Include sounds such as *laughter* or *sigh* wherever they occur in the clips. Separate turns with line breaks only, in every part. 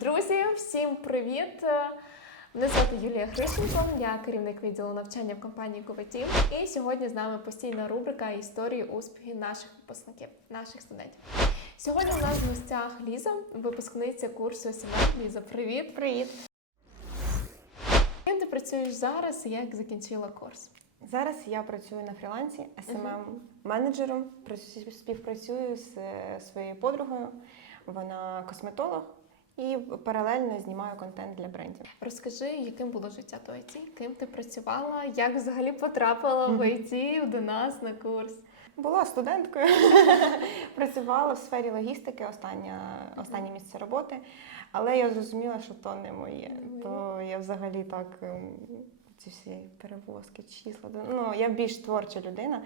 Друзі, всім привіт! Мене звати Юлія Грищенко, я керівник відділу навчання в компанії Куватів. І сьогодні з нами постійна рубрика історії успіхів наших випускників, наших студентів. Сьогодні у нас в гостях Ліза, випускниця курсу СММ. Ліза, привіт! Привіт! Ким ти працюєш зараз і як закінчила курс?
Зараз я працюю на фрілансі smm менеджером співпрацюю з е, своєю подругою. Вона косметолог і паралельно знімаю контент для брендів.
Розкажи, яким було життя до IT, ким ти працювала, як взагалі потрапила в IT до нас на курс?
Була студенткою, *laughs* працювала в сфері логістики, остання, останнє місце роботи, але я зрозуміла, що то не моє. То я взагалі так ем, ці всі перевозки, числа. Ну, я більш творча людина.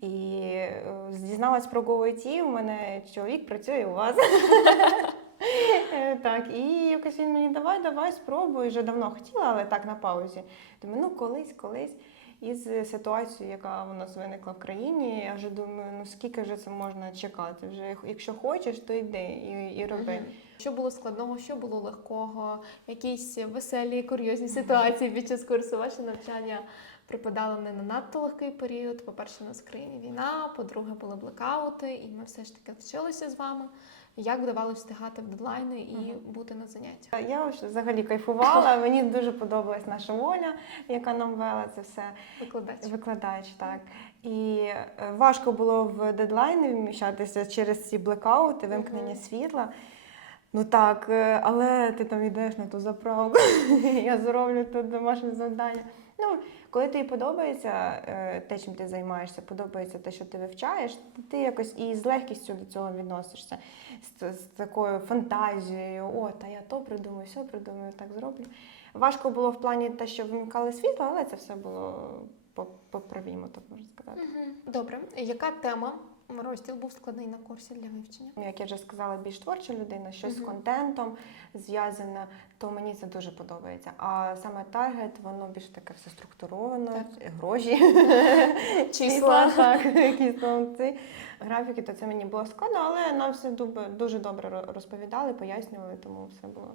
І е, дізналась про GoIT, у мене чоловік працює у вас. *laughs* Е, Так, і якось він мені давай, давай, спробуй. Вже давно хотіла, але так на паузі. Думаю, ну колись, колись. І з ситуацією, яка у нас виникла в країні, я вже думаю, ну скільки вже це можна чекати? Вже якщо хочеш, то йди і, і роби.
Мгм. Що було складного, що було легкого, якісь веселі, курйозні ситуації під час курсу ваше навчання припадало не на надто легкий період. По-перше, у нас в країні війна, по-друге, були блекаути, і ми все ж таки вчилися з вами. Як вдавалося встигати в дедлайни і бути на заняттях?
Я ось взагалі кайфувала. *laughs* Мені дуже подобалась наша Оля, яка нам вела це все.
Викладач.
Викладач, так. І е, важко було в дедлайни вміщатися через ці блекаути, вимкнення
Мгм.
світла. Ну так, е, але ти там йдеш на ту заправку, *laughs* я зроблю тут домашнє завдання. Ну, коли тобі подобається е, те, чим ти займаєшся, подобається те, що ти вивчаєш, ти якось і з легкістю до цього відносишся, з, з такою фантазією, о, та я то придумаю, все придумаю, так зроблю. Важко було в плані те, що вимикали світло, але це все було по- поправімо, так можна сказати.
Добре, яка тема? Розділ був складний на курсі для вивчення.
Як я вже сказала, більш творча людина, щось з контентом зв'язане, то мені це дуже подобається. А саме таргет, воно більш таке все структуровано,
Так.
гроші, *laughs*
Числа. *laughs*
якісь графіки, то це мені було складно, але нам все дуже добре розповідали, пояснювали, тому все було,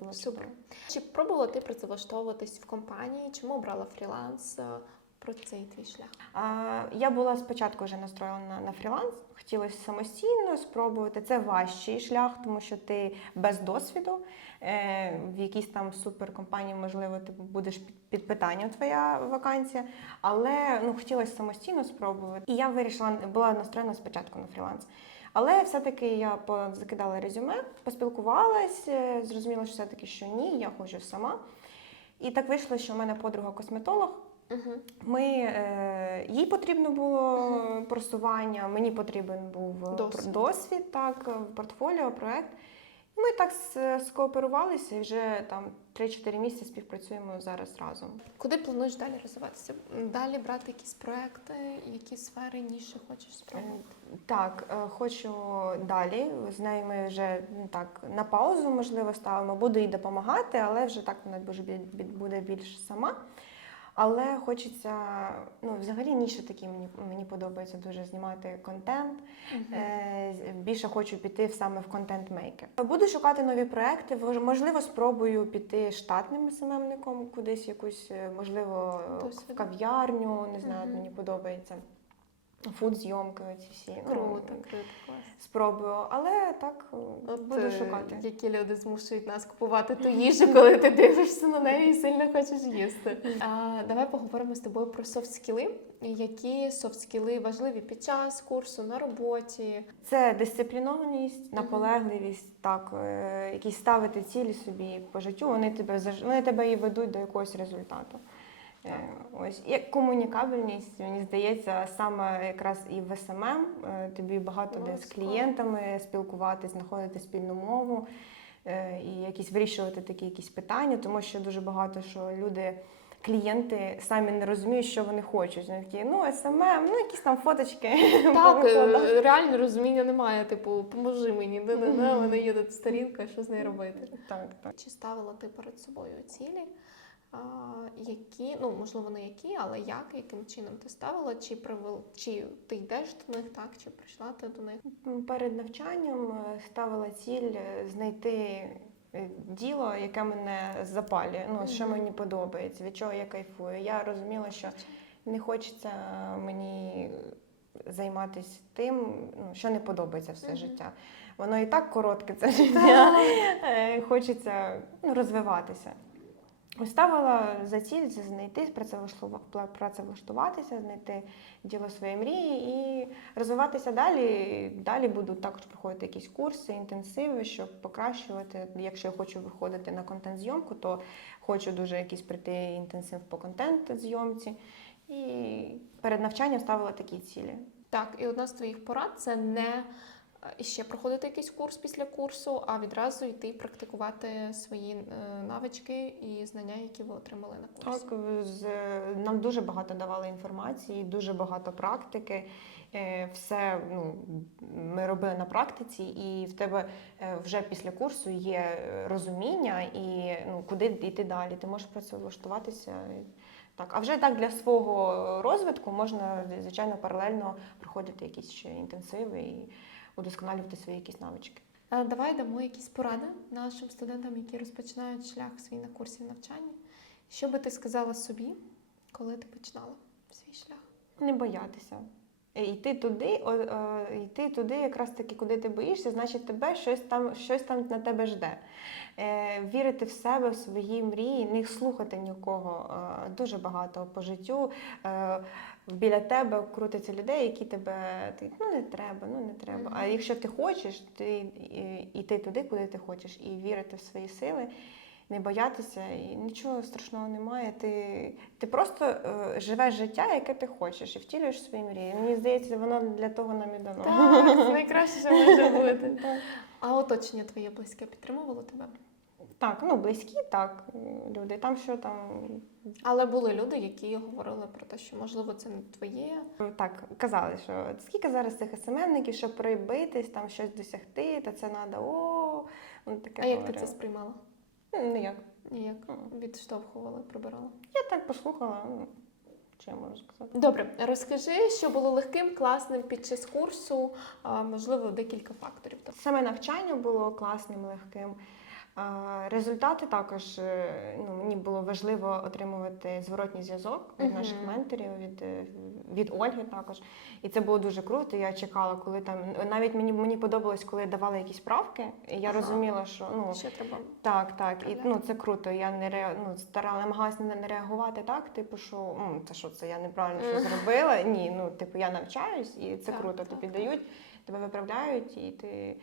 було
Супер. Чи пробувала ти працевлаштовуватись в компанії? Чому обрала фріланс? Про цей твій шлях?
А, Я була спочатку вже настроєна на фріланс, хотілося самостійно спробувати. Це важчий шлях, тому що ти без досвіду. Е, В якійсь там суперкомпанії, можливо, ти будеш під- питанням твоя вакансія, але ну, хотілося самостійно спробувати. І я вирішила, була настроєна спочатку на фріланс. Але все-таки я закидала резюме, поспілкувалась, е, зрозуміла, що все-таки що ні, я хочу сама. І так вийшло, що в мене подруга косметолог.
Угу.
Ми, е, їй потрібно було просування, мені потрібен був
Досвід.
досвід, так, портфоліо, проект. Ми так скооперувалися і вже там 3-4 місяці співпрацюємо зараз разом.
Куди плануєш далі розвиватися? Далі брати якісь проекти, які сфери, ніші хочеш спробувати?
Так, е, хочу далі. З нею ми вже ну, так на паузу, можливо, ставимо. Буду їй допомагати, але вже так вона буде більш сама. Але хочеться, ну, взагалі ніші такі мені, мені подобається дуже знімати контент. Е, з- Більше хочу піти саме в контент-мейкер. Буду шукати нові проекти. Можливо, спробую піти штатним СММником кудись, якусь, е, можливо, в кав'ярню, не знаю,
Мгм.
мені подобається. Фуд-зйомки, ці всі. ну,
Круто, круто, клас.
Спробую, але так
От,
буду
е,
шукати.
Які люди змушують нас купувати ту їжу, коли ти дивишся на неї і сильно хочеш їсти. А, давай поговоримо з тобою про софт-скіли. Які софт-скіли важливі під час курсу, на роботі?
Це дисциплінованість, наполегливість, так, е, якісь ставити цілі собі по життю, вони тебе заж- вони тебе і ведуть до якогось результату. Е, Ось як комунікабельність, мені здається, саме якраз і в СММ е, тобі багато де з клієнтами спілкуватись, знаходити спільну мову е, і якісь вирішувати такі якісь питання, тому що дуже багато що люди. Клієнти самі не розуміють, що вони хочуть. Вони такі, ну СММ, ну якісь там фоточки.
Так, *laughs* реально розуміння немає. Типу, поможи мені, де не на мене є тут сторінка, що з нею робити.
Так, так.
Чи ставила ти перед собою цілі? Які, ну можливо, не які, але як, яким чином ти ставила, чи привел, чи ти йдеш до них, так, чи прийшла ти до них?
Перед навчанням е, ставила ціль е, знайти е, діло, яке мене запалює, ну, що мені подобається, від чого я кайфую. Я розуміла, що не хочеться мені займатися тим, ну, що не подобається все
Мгм.
життя. Воно і так коротке, це життя. Хочеться ну, розвиватися. Ставила за ціль знайти, працевлаштува- працевлаштуватися, знайти діло своєї мрії і розвиватися далі. Далі буду також проходити якісь курси, інтенсиви, щоб покращувати. Якщо я хочу виходити на контент-зйомку, то хочу дуже якийсь прийти інтенсив по контент-зйомці. І перед навчанням ставила такі цілі.
Так, і одна з твоїх порад це не ще проходити якийсь курс після курсу, а відразу йти практикувати свої е, навички і знання, які ви отримали на курсі.
Так, нам дуже багато давали інформації, дуже багато практики. Е, Все ну, ми робили на практиці, і в тебе е, вже після курсу є е, розуміння і ну, куди йти далі. Ти можеш працевлаштуватися. Так, а вже так для свого розвитку можна, звичайно, паралельно проходити якісь ще інтенсиви і удосконалювати свої якісь навички.
Е, Давай дамо якісь поради нашим студентам, які розпочинають шлях свій на курсі навчання. Що би ти сказала собі, коли ти починала свій шлях?
Не боятися. Е, Йти туди, о, е, йти туди, якраз таки, куди ти боїшся, значить тебе щось там, щось там на тебе жде. Е, вірити в себе, в свої мрії, не слухати нікого. Е, дуже багато по життю. Е, біля тебе крутиться людей, які тебе ти, ну не треба, ну не треба. А якщо ти хочеш, ти йти туди, куди ти хочеш, і вірити в свої сили. Не боятися, і нічого страшного немає. Ти, ти просто е, живеш життя, яке ти хочеш, і втілюєш свої мрії. Мені здається, воно для того нам і дано.
Так, це найкраще, що може *laughs* бути. А оточення твоє близьке підтримувало тебе?
Так, ну близькі, так, люди. Там що там
Але були люди, які говорили про те, що можливо це не твоє.
так казали, що скільки зараз цих СММників, щоб прибитись, там щось досягти, та це треба, о, таке.
А як ти це сприймала?
Ну, Ніяк.
Ніяк відштовхували, прибирала.
Я так послухала, ну, що я можу сказати.
Добре, розкажи, що було легким, класним під час курсу, а, можливо, декілька факторів.
Саме навчання було класним, легким. Результати також е, ну, мені було важливо отримувати зворотній зв'язок від
Мгм.
наших менторів, від, е, від Ольги також. І це було дуже круто. Я чекала, коли там навіть мені мені подобалось, коли давали якісь правки. І я
Ага.
розуміла, що ну
Ще треба.
так, так, і ну це круто. Я не ре... ну, стара, намагалася не, не реагувати так. Типу, що це що це я неправильно що зробила. Ні, ну типу я навчаюсь, і це
Так,
круто.
так,
Тобі
так.
дають, тебе виправляють, і ти,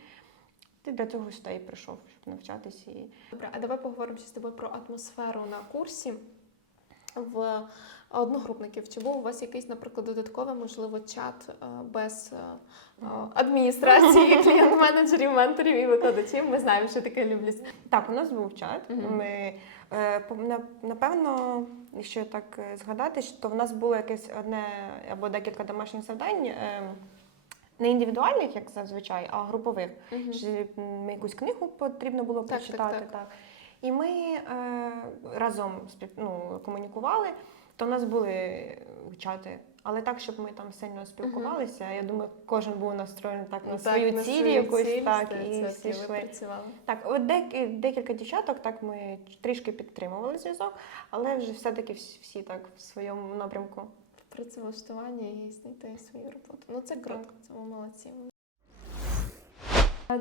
ти для цього сюди і прийшов, щоб навчатись. І...
Добре, а давай поговоримо ще з тобою про атмосферу на курсі в одногрупників. Чи був у вас якийсь, наприклад, додатковий, можливо, чат е, без е, е, адміністрації, *laughs* клієнт-менеджерів, менторів і викладачів? Ми знаємо, що таке люблять.
Так, у нас був чат. Ми напевно, якщо так згадати, то в нас було якесь одне або декілька домашніх завдань. Не індивідуальних, як зазвичай, а групових. Чи м, якусь книгу потрібно було
Так, так,
прочитати.
так.
Так, І ми е, разом спів, ну, комунікували, то в нас були чати. Але так, щоб ми там сильно спілкувалися, я думаю, кожен був настроєний так на свою
на
ціль
свою
якусь,
ціль,
так, і всі йшли. Так, от дек- декілька дівчаток, так ми трішки підтримували зв'язок, але вже все-таки всі так в своєму напрямку.
Працевлаштування і знайти свою роботу. Ну це круто, це ми молодці.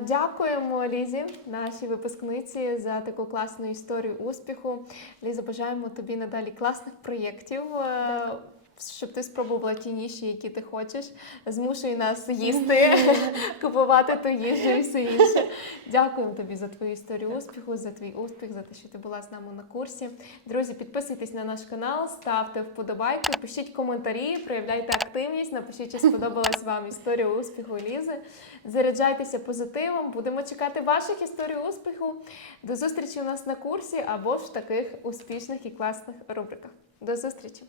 Дякуємо Лізі, нашій випускниці, за таку класну історію успіху. Ліза, бажаємо тобі надалі класних проєктів, е, щоб ти спробувала ті ніші, які ти хочеш. Змушуй нас їсти, *laughs* купувати ту їжу і все інше. Дякуємо тобі за твою історію успіху, за твій успіх, за те, що ти була з нами на курсі. Друзі, підписуйтесь на наш канал, ставте вподобайки, пишіть коментарі, проявляйте активність, напишіть, чи сподобалась вам історія успіху Лізи. Заряджайтеся позитивом. Будемо чекати ваших історій успіху. До зустрічі у нас на курсі або ж в таких успішних і класних рубриках. До зустрічі!